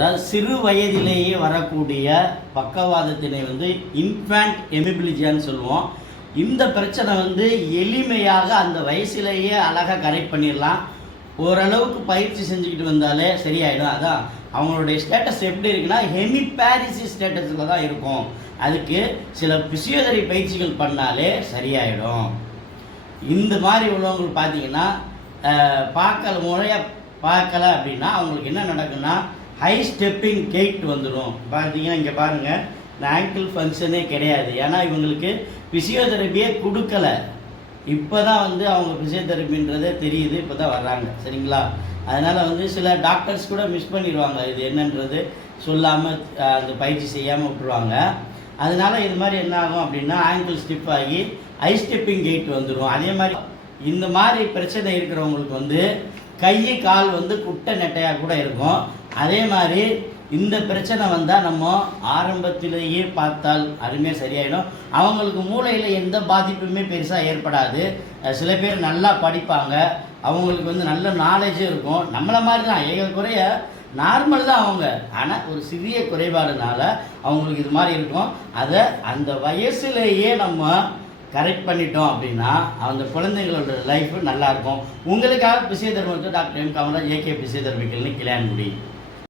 அதாவது சிறு வயதிலேயே வரக்கூடிய பக்கவாதத்தினை வந்து இன்ஃபேண்ட் எமிபிலிஜியான்னு சொல்லுவோம். இந்த பிரச்சனை வந்து எளிமையாக அந்த வயசுலேயே அழகாக கரெக்ட் பண்ணிடலாம். ஓரளவுக்கு பயிற்சி செஞ்சுக்கிட்டு வந்தாலே சரியாயிடும். அதான் அவங்களுடைய ஸ்டேட்டஸ் எப்படி இருக்குன்னா ஹெமிபாரிசி ஸ்டேட்டஸில் தான் இருக்கும். அதுக்கு சில பிசியோதரி பயிற்சிகள் பண்ணாலே சரியாயிடும். இந்த மாதிரி உள்ளவங்களுக்கு பார்த்தீங்கன்னா பார்க்கல முறையாக பார்க்கல அப்படின்னா அவங்களுக்கு என்ன நடக்குன்னா ஹை ஸ்டெப்பிங் கெயிட் வந்துடும் பார்த்தீங்கன்னா இங்கே பாருங்கள் இந்த ஆங்கிள் ஃபங்க்ஷனே கிடையாது. ஏன்னா இவங்களுக்கு ஃபிசியோதெரப்பியே கொடுக்கல. இப்போ தான் வந்து அவங்க ஃபிசியோதெரப்பின்றதே தெரியுது இப்போ தான் வர்றாங்க. சரிங்களா? அதனால் வந்து சில டாக்டர்ஸ் கூட மிஸ் பண்ணிடுவாங்க. இது என்னன்றது சொல்லாமல் அந்த பயிற்சி செய்யாமல் விட்டுருவாங்க. அதனால இது மாதிரி என்ன ஆகும் அப்படின்னா ஆங்கிள் ஸ்டிப் ஆகி ஐ ஸ்டெப்பிங் கெயிட் வந்துடும் அதே மாதிரி இந்த மாதிரி பிரச்சனை இருக்கிறவங்களுக்கு வந்து கை கால் வந்து குட்டை நெட்டையாக கூட இருக்கும். அதே மாதிரி இந்த பிரச்சனை வந்தால் நம்ம ஆரம்பத்திலேயே பார்த்தால் அருமையாக சரியாயிடும். அவங்களுக்கு மூளையில் எந்த பாதிப்புமே பெருசாக ஏற்படாது. சில பேர் நல்லா படிப்பாங்க. அவங்களுக்கு வந்து நல்ல நாலேஜும் இருக்கும். நம்மளை மாதிரி தான் ஏக குறைய நார்மல் தான் அவங்க. ஆனால் ஒரு சிறிய குறைபாடுனால அவங்களுக்கு இது மாதிரி இருக்கும். அதை அந்த வயசுலேயே நம்ம கரெக்ட் பண்ணிட்டோம் அப்படின்னா அந்த குழந்தைங்களோட லைஃப் நல்லா இருக்கும். உங்களுக்காக physiotherapy doctor M Kamala AK physio clinic Kiliyankudi